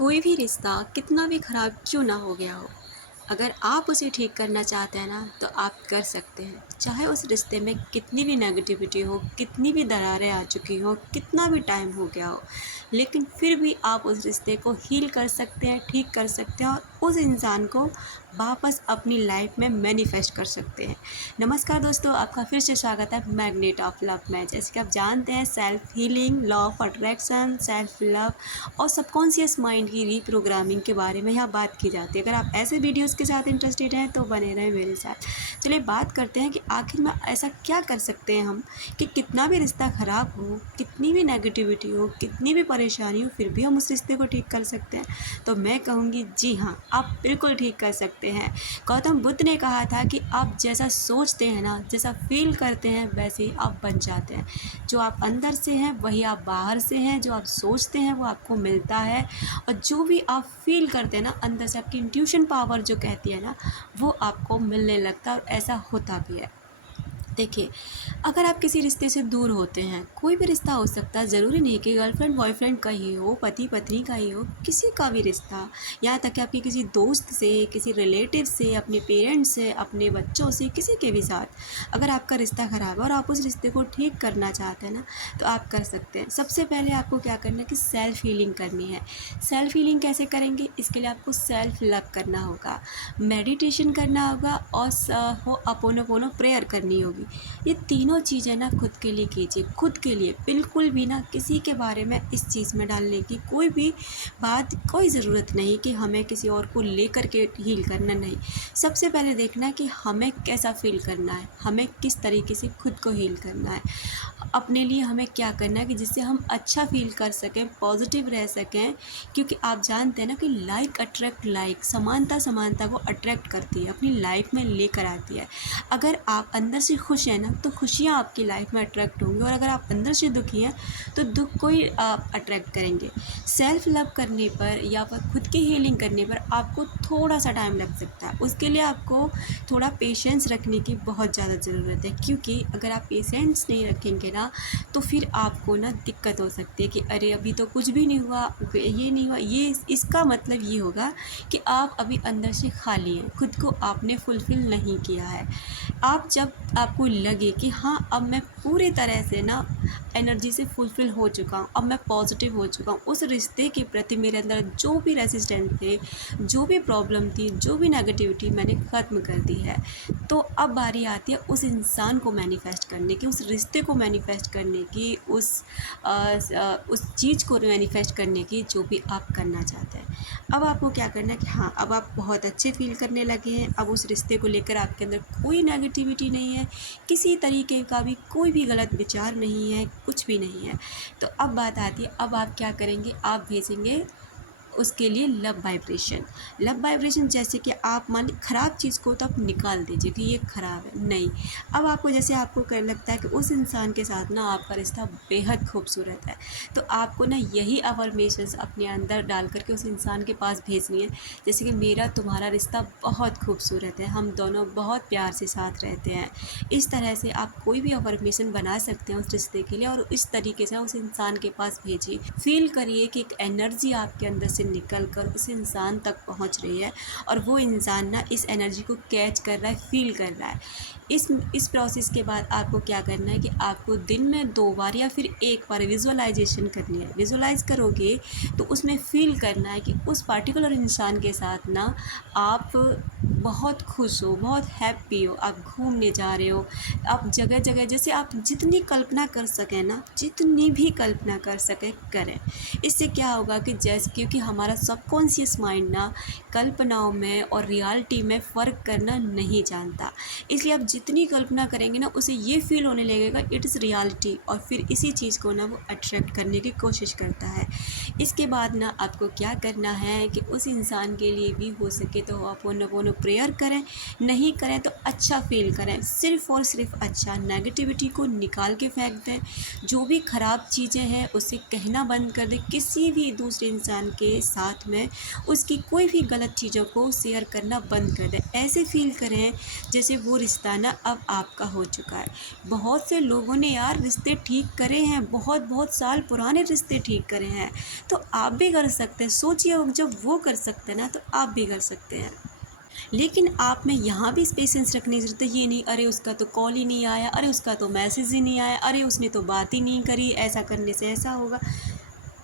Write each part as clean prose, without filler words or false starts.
कोई भी रिश्ता कितना भी ख़राब क्यों ना हो गया हो, अगर आप उसे ठीक करना चाहते हैं ना तो आप कर सकते हैं। चाहे उस रिश्ते में कितनी भी नेगेटिविटी हो, कितनी भी दरारें आ चुकी हों, कितना भी टाइम हो गया हो, लेकिन फिर भी आप उस रिश्ते को हील कर सकते हैं, ठीक कर सकते हैं और उस इंसान को वापस अपनी लाइफ में मैनिफेस्ट कर सकते हैं। नमस्कार दोस्तों, आपका फिर से स्वागत है मैग्नेट ऑफ लव में। जैसे कि आप जानते हैं, self healing, law of attraction, self love और सबकॉन्शियस माइंड की रीप्रोग्रामिंग के बारे में यहाँ बात की जाती है। अगर आप ऐसे वीडियोस के साथ इंटरेस्टेड हैं तो बने रहें मेरे साथ। चलिए बात करते हैं कि आखिर में ऐसा क्या कर सकते हैं हम कि कितना भी रिश्ता ख़राब हो, कितनी भी नेगेटिविटी हो, कितनी भी परेशानी हो, फिर भी हम उस रिश्ते को ठीक कर सकते हैं। तो मैं कहूँगी जी हाँ, आप बिल्कुल ठीक कर सकते हैं। गौतम बुद्ध ने कहा था कि आप जैसा सोचते हैं ना, जैसा फील करते हैं, वैसे ही आप बन जाते हैं। जो आप अंदर से हैं वही आप बाहर से हैं, जो आप सोचते हैं वो आपको मिलता है और जो भी आप फील करते हैं ना अंदर से, आपकी इंट्यूशन पावर जो कहती है ना, वो आपको मिलने लगता है और ऐसा होता भी है। देखिए, अगर आप किसी रिश्ते से दूर होते हैं, कोई भी रिश्ता हो सकता है, ज़रूरी नहीं कि गर्लफ्रेंड बॉयफ्रेंड का ही हो, पति पत्नी का ही हो, किसी का भी रिश्ता, यहाँ तक कि आपके किसी दोस्त से, किसी रिलेटिव से, अपने पेरेंट्स से, अपने बच्चों से, किसी के भी साथ अगर आपका रिश्ता ख़राब है और आप उस रिश्ते को ठीक करना चाहते हैं ना, तो आप कर सकते हैं। सबसे पहले आपको क्या करना है कि सेल्फ हीलिंग करनी है। सेल्फ हीलिंग कैसे करेंगे? इसके लिए आपको सेल्फ लव करना होगा, मेडिटेशन करना होगा और अपोनो प्रेयर करनी होगी। ये तीनों चीज़ें ना खुद के लिए कीजिए, खुद के लिए। बिल्कुल भी ना किसी के बारे में इस चीज़ में डालने की कोई भी बात, कोई ज़रूरत नहीं कि हमें किसी और को लेकर के हील करना, नहीं। सबसे पहले देखना है कि हमें कैसा फील करना है, हमें किस तरीके से खुद को हील करना है, अपने लिए हमें क्या करना है कि जिससे हम अच्छा फील कर सकें, पॉजिटिव रह सकें। क्योंकि आप जानते हैं ना कि लाइक अट्रैक्ट लाइक, समानता समानता को अट्रैक्ट करती है, अपनी लाइफ में लेकर आती है। अगर आप अंदर से खुश हैं ना तो खुशियाँ आपकी लाइफ में अट्रैक्ट होंगी, और अगर आप अंदर से दुखी हैं तो दुख को ही आप अट्रैक्ट करेंगे। सेल्फ लव करने पर या फिर खुद की हीलिंग करने पर आपको थोड़ा सा टाइम लग सकता है। उसके लिए आपको थोड़ा पेशेंस रखने की बहुत ज़्यादा ज़रूरत है, क्योंकि अगर आप पेशेंस नहीं रखेंगे ना तो फिर आपको ना दिक्कत हो सकती है कि अरे अभी तो कुछ भी नहीं हुआ, ये नहीं हुआ। ये इसका मतलब ये होगा कि आप अभी अंदर से खाली हैं, खुद को आपने फुलफ़िल नहीं किया है। आप जब आपको लगे कि हाँ अब मैं पूरी तरह से ना एनर्जी से फुलफ़िल हो चुका हूँ, अब मैं पॉजिटिव हो चुका हूँ, उस रिश्ते के प्रति मेरे अंदर जो भी रेजिस्टेंस थे, जो भी प्रॉब्लम थी, जो भी नेगेटिविटी मैंने ख़त्म कर दी है, तो अब बारी आती है उस इंसान को मैनिफेस्ट करने की, उस रिश्ते को मैनिफेस्ट करने की, उस चीज़ को मैनिफेस्ट करने की जो भी आप करना चाहते हैं। अब आपको क्या करना है कि हाँ अब आप बहुत अच्छे फील करने लगे हैं, अब उस रिश्ते को लेकर आपके अंदर कोई नेगेटिविटी नहीं है, किसी तरीके का भी कोई भी गलत विचार नहीं है, कुछ भी नहीं है। तो अब बात आती है, अब आप क्या करेंगे? आप भेजेंगे उसके लिए लव वाइब्रेशन। लव वाइब्रेशन जैसे कि आप मान ली ख़राब चीज़ को तो आप निकाल दीजिए कि ये ख़राब है, नहीं। अब आपको जैसे आपको कर लगता है कि उस इंसान के साथ ना आपका रिश्ता बेहद खूबसूरत है, तो आपको ना यही अफर्मेशंस अपने अंदर डाल करके उस इंसान के पास भेजनी है। जैसे कि मेरा तुम्हारा रिश्ता बहुत खूबसूरत है, हम दोनों बहुत प्यार से साथ रहते हैं। इस तरह से आप कोई भी अफर्मेशन बना सकते हैं उस रिश्ते के लिए, और इस तरीके से उस इंसान के पास भेजिए। फील करिए कि एक एनर्जी आपके अंदर से निकल कर उस इंसान तक पहुंच रही है, और वो इंसान ना इस एनर्जी को कैच कर रहा है, फील कर रहा है। इस प्रोसेस के बाद आपको क्या करना है कि आपको दिन में 2 बार या फिर 1 बार विजुअलाइजेशन करनी है। विजुअलाइज करोगे तो उसमें फील करना है कि उस पार्टिकुलर इंसान के साथ ना आप बहुत खुश हो, बहुत हैप्पी हो, आप घूमने जा रहे हो, आप जगह जगह, जैसे आप जितनी कल्पना कर सकें ना, जितनी भी कल्पना कर सकें करें। इससे क्या होगा कि जैसे, क्योंकि हमारा सबकॉन्शियस माइंड ना कल्पनाओं में और रियलिटी में फ़र्क करना नहीं जानता, इसलिए आप जितनी कल्पना करेंगे ना उसे ये फील होने लगेगा इट इज़ रियलिटी, और फिर इसी चीज़ को ना वो अट्रैक्ट करने की कोशिश करता है। इसके बाद ना आपको क्या करना है कि उस इंसान के लिए भी हो सके तो अपोनो प्रेयर करें, नहीं करें तो अच्छा फ़ील करें, सिर्फ़ और सिर्फ अच्छा। नेगेटिविटी को निकाल के फेंक दें, जो भी ख़राब चीज़ें हैं उसे कहना बंद कर दें, किसी भी दूसरे इंसान के साथ में उसकी कोई भी गलत चीज़ों को शेयर करना बंद कर दें। ऐसे फ़ील करें जैसे वो रिश्ता ना अब आपका हो चुका है। बहुत से लोगों ने यार रिश्ते ठीक करे हैं, बहुत बहुत साल पुराने रिश्ते ठीक करे हैं, तो आप भी कर सकते हैं। सोचिए जब वो कर सकते हैं ना तो आप भी कर सकते हैं। लेकिन आप में यहाँ भी पेशेंस रखने की ज़रूरत है। ये नहीं अरे उसका तो कॉल ही नहीं आया, अरे उसका तो मैसेज ही नहीं आया, अरे उसने तो बात ही नहीं करी, ऐसा करने से ऐसा होगा।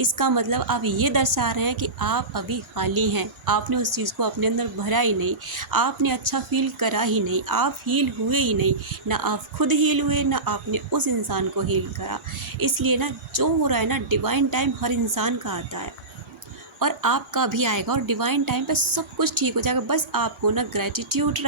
इसका मतलब आप ये दर्शा रहे हैं कि आप अभी खाली हैं, आपने उस चीज़ को अपने अंदर भरा ही नहीं, आपने अच्छा फ़ील करा ही नहीं, आप हील हुए ही नहीं। ना आप खुद हील हुए, ना आपने उस इंसान को हील करा। इसलिए ना जो हो रहा है ना, डिवाइन टाइम हर इंसान का आता है और आपका भी आएगा और डिवाइन टाइम पे सब कुछ ठीक हो जाएगा। बस आपको ना ग्रैटिट्यूड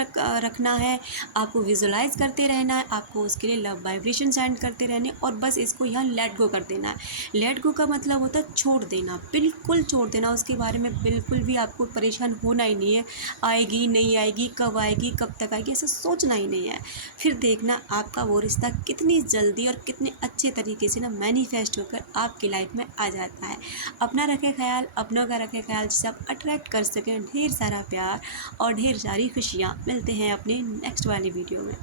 रखना है, आपको विजुलाइज करते रहना है, आपको उसके लिए लव वाइब्रेशन सेंड करते रहने और बस इसको यहाँ लेट गो कर देना है। लेट गो का मतलब होता है छोड़ देना, बिल्कुल छोड़ देना। उसके बारे में बिल्कुल भी आपको परेशान होना ही नहीं है, आएगी नहीं आएगी, कब आएगी, कब तक आएगी, ऐसा सोचना ही नहीं है। फिर देखना आपका वो रिश्ता कितनी जल्दी और कितने अच्छे तरीके से ना मैनिफेस्ट होकर आपकी लाइफ में आ जाता है। अपना रखें ख्याल, अपनों का रखें ख्याल, जिससे आप अट्रैक्ट कर सकें ढेर सारा प्यार और ढेर सारी खुशियाँ। मिलते हैं अपने नेक्स्ट वाली वीडियो में।